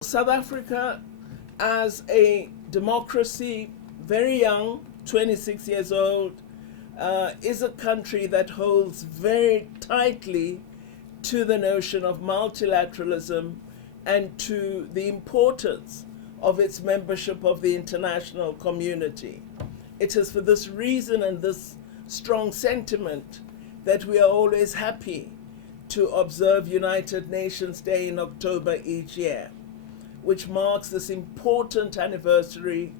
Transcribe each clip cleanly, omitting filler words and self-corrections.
South Africa, as a democracy, very young, 26 years old, is a country that holds very tightly to the notion of multilateralism and to the importance of its membership of the international community. It is for this reason and this strong sentiment that we are always happy to observe United Nations Day in October each year, which marks this important anniversary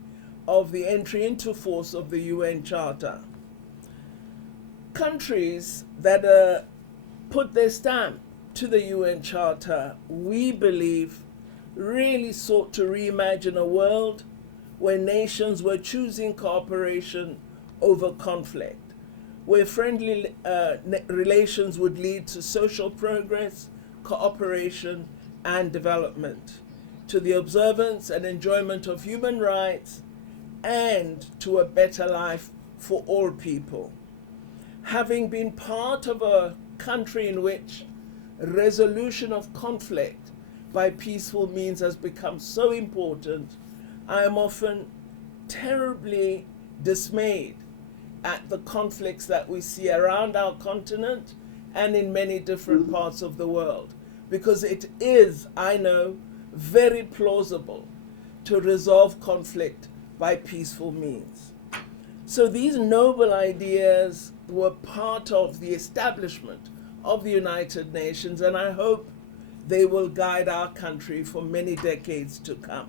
of the entry into force of the UN Charter. Countries that put their stamp to the UN Charter, we believe, really sought to reimagine a world where nations were choosing cooperation over conflict, where friendly relations would lead to social progress, cooperation, and development, to the observance and enjoyment of human rights, and to a better life for all people. Having been part of a country in which resolution of conflict by peaceful means has become so important, I am often terribly dismayed at the conflicts that we see around our continent and in many different parts of the world, because it is, I know, very plausible to resolve conflict by peaceful means. So these noble ideas were part of the establishment of the United Nations, and I hope they will guide our country for many decades to come.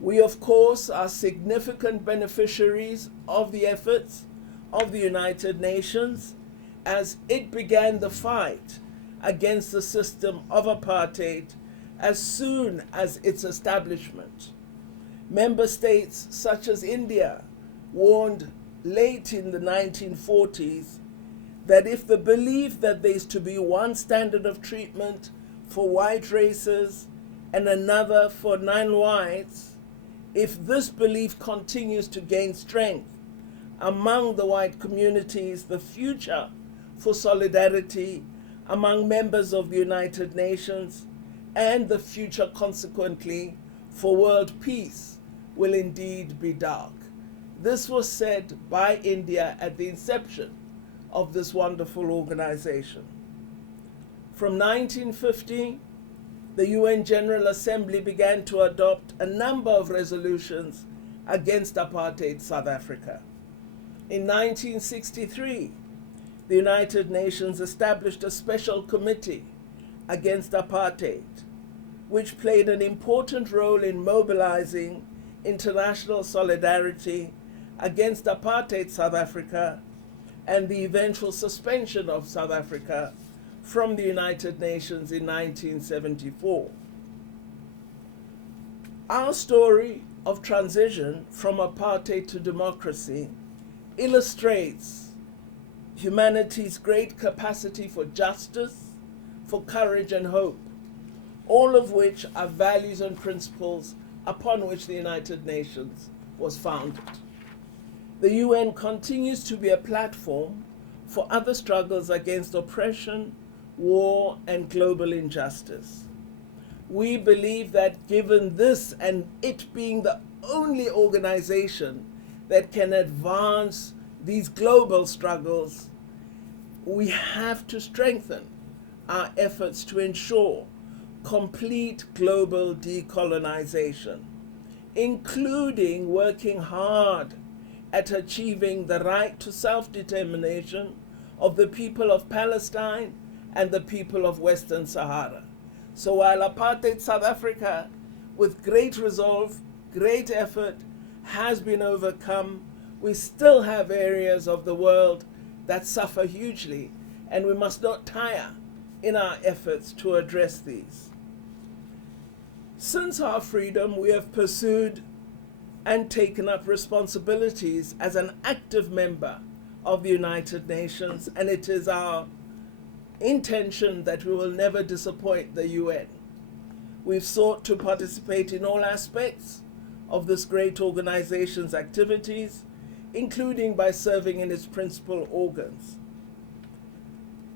We, of course, are significant beneficiaries of the efforts of the United Nations as it began the fight against the system of apartheid as soon as its establishment. Member states such as India warned late in the 1940s that if the belief that there is to be one standard of treatment for white races and another for non-whites, if this belief continues to gain strength among the white communities, the future for solidarity among members of the United Nations and the future, consequently, for world peace will indeed be dark. This was said by India at the inception of this wonderful organization. From 1950, the UN General Assembly began to adopt a number of resolutions against apartheid South Africa. In 1963, the United Nations established a special committee against apartheid, which played an important role in mobilizing international solidarity against apartheid South Africa and the eventual suspension of South Africa from the United Nations in 1974. Our story of transition from apartheid to democracy illustrates humanity's great capacity for justice, for courage and hope, all of which are values and principles upon which the United Nations was founded. The UN continues to be a platform for other struggles against oppression, war, and global injustice. We believe that given this and it being the only organization that can advance these global struggles, we have to strengthen our efforts to ensure complete global decolonization, including working hard at achieving the right to self-determination of the people of Palestine and the people of Western Sahara. So while apartheid South Africa, with great resolve, great effort, has been overcome, we still have areas of the world that suffer hugely, and we must not tire in our efforts to address these. Since our freedom, we have pursued and taken up responsibilities as an active member of the United Nations, and it is our intention that we will never disappoint the UN. We've sought to participate in all aspects of this great organization's activities, including by serving in its principal organs.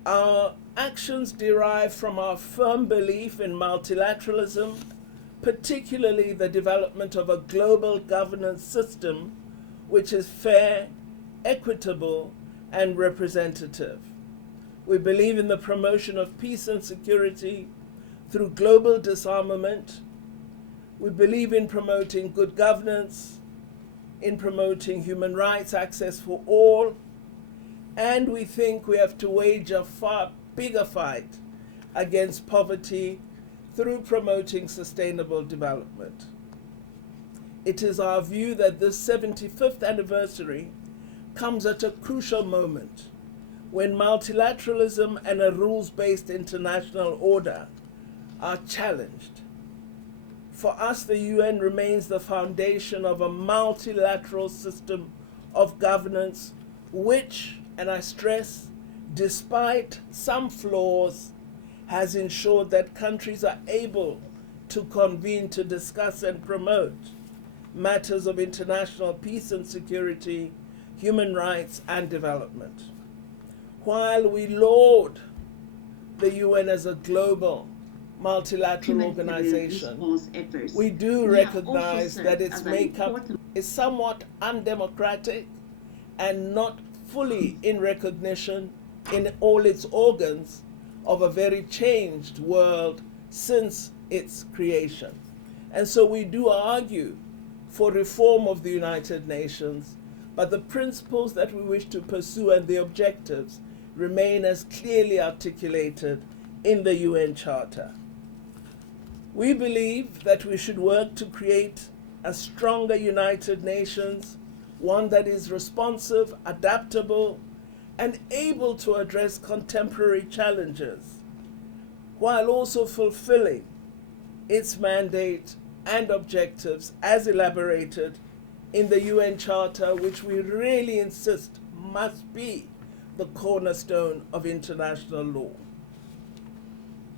Our actions derive from our firm belief in multilateralism particularly the development of a global governance system which is fair, equitable, and representative. We believe in the promotion of peace and security through global disarmament. We believe in promoting good governance, in promoting human rights access for all, and we think we have to wage a far bigger fight against poverty through promoting sustainable development. It is our view that this 75th anniversary comes at a crucial moment when multilateralism and a rules-based international order are challenged. For us, the UN remains the foundation of a multilateral system of governance which, and I stress, despite some flaws, has ensured that countries are able to convene to discuss and promote matters of international peace and security, human rights, and development. While we laud the UN as a global multilateral organization, we do recognize that its makeup is somewhat undemocratic and not fully in recognition in all its organs of a very changed world since its creation. And so we do argue for reform of the United Nations, but the principles that we wish to pursue and the objectives remain as clearly articulated in the UN Charter. We believe that we should work to create a stronger United Nations, one that is responsive, adaptable, and able to address contemporary challenges, while also fulfilling its mandate and objectives as elaborated in the UN Charter, which we really insist must be the cornerstone of international law.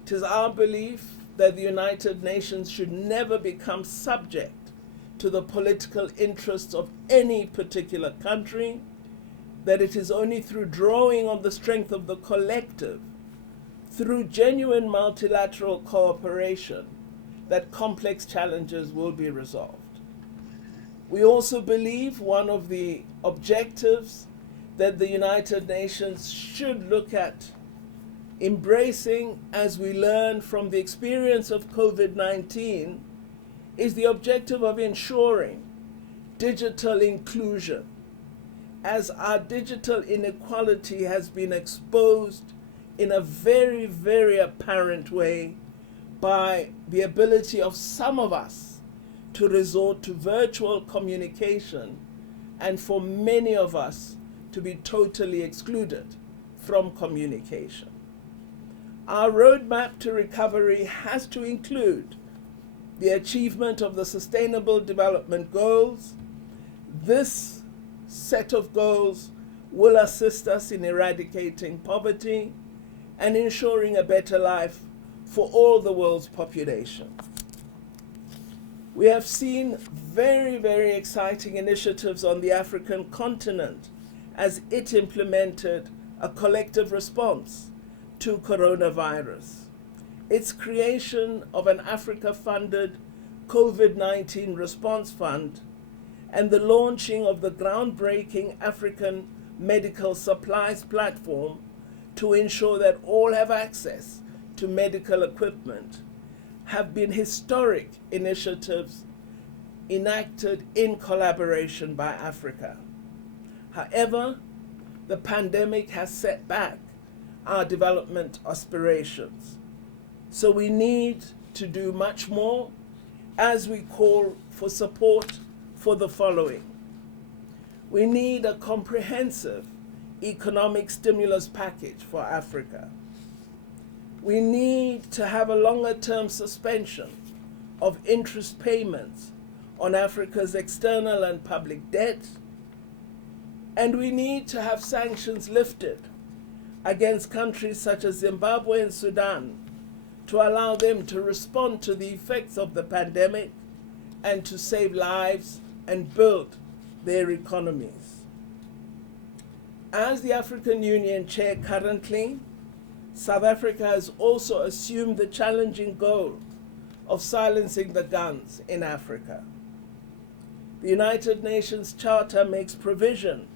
It is our belief that the United Nations should never become subject to the political interests of any particular country, that it is only through drawing on the strength of the collective, through genuine multilateral cooperation, that complex challenges will be resolved. We also believe one of the objectives that the United Nations should look at embracing as we learn from the experience of COVID-19 is the objective of ensuring digital inclusion, as our digital inequality has been exposed in a very, very apparent way by the ability of some of us to resort to virtual communication, and for many of us to be totally excluded from communication. Our roadmap to recovery has to include the achievement of the Sustainable Development Goals. This set of goals will assist us in eradicating poverty and ensuring a better life for all the world's population. We have seen very, very exciting initiatives on the African continent as it implemented a collective response to coronavirus. Its creation of an Africa-funded COVID-19 response fund and the launching of the groundbreaking African medical supplies platform to ensure that all have access to medical equipment have been historic initiatives enacted in collaboration by Africa. However, the pandemic has set back our development aspirations. So we need to do much more as we call for support for the following. We need a comprehensive economic stimulus package for Africa. We need to have a longer-term suspension of interest payments on Africa's external and public debt. And we need to have sanctions lifted against countries such as Zimbabwe and Sudan to allow them to respond to the effects of the pandemic and to save lives and build their economies. As the African Union chair currently, South Africa has also assumed the challenging goal of silencing the guns in Africa. The United Nations Charter makes provision,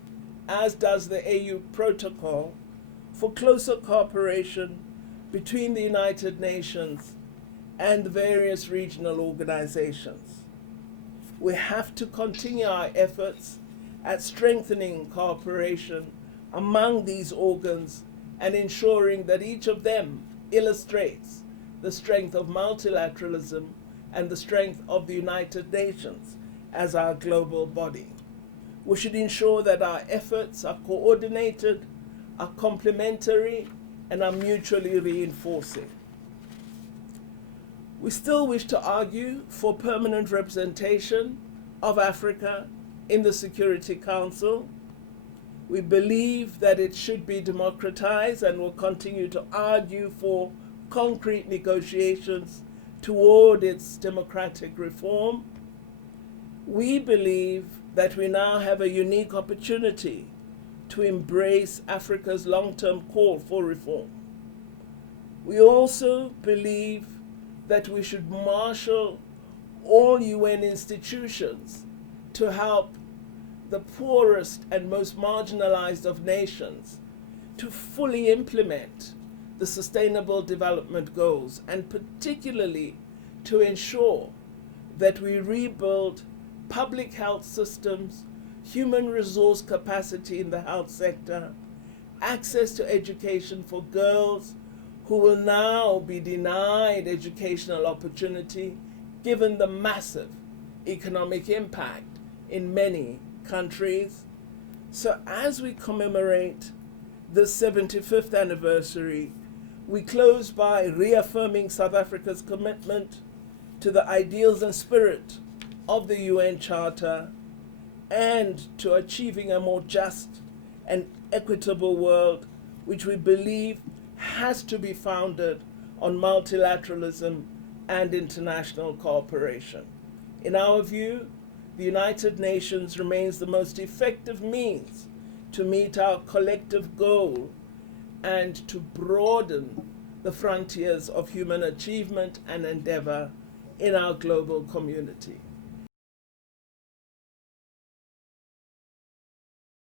as does the AU Protocol, for closer cooperation between the United Nations and the various regional organizations. We have to continue our efforts at strengthening cooperation among these organs and ensuring that each of them illustrates the strength of multilateralism and the strength of the United Nations as our global body. We should ensure that our efforts are coordinated, are complementary, and are mutually reinforcing. We still wish to argue for permanent representation of Africa in the Security Council. We believe that it should be democratized and will continue to argue for concrete negotiations toward its democratic reform. We believe that we now have a unique opportunity to embrace Africa's long-term call for reform. We also believe that we should marshal all UN institutions to help the poorest and most marginalized of nations to fully implement the Sustainable Development Goals, and particularly to ensure that we rebuild public health systems, human resource capacity in the health sector, access to education for girls who will now be denied educational opportunity given the massive economic impact in many countries. So as we commemorate the 75th anniversary, we close by reaffirming South Africa's commitment to the ideals and spirit of the UN Charter and to achieving a more just and equitable world, which we believe has to be founded on multilateralism and international cooperation. In our view, the United Nations remains the most effective means to meet our collective goal and to broaden the frontiers of human achievement and endeavor in our global community.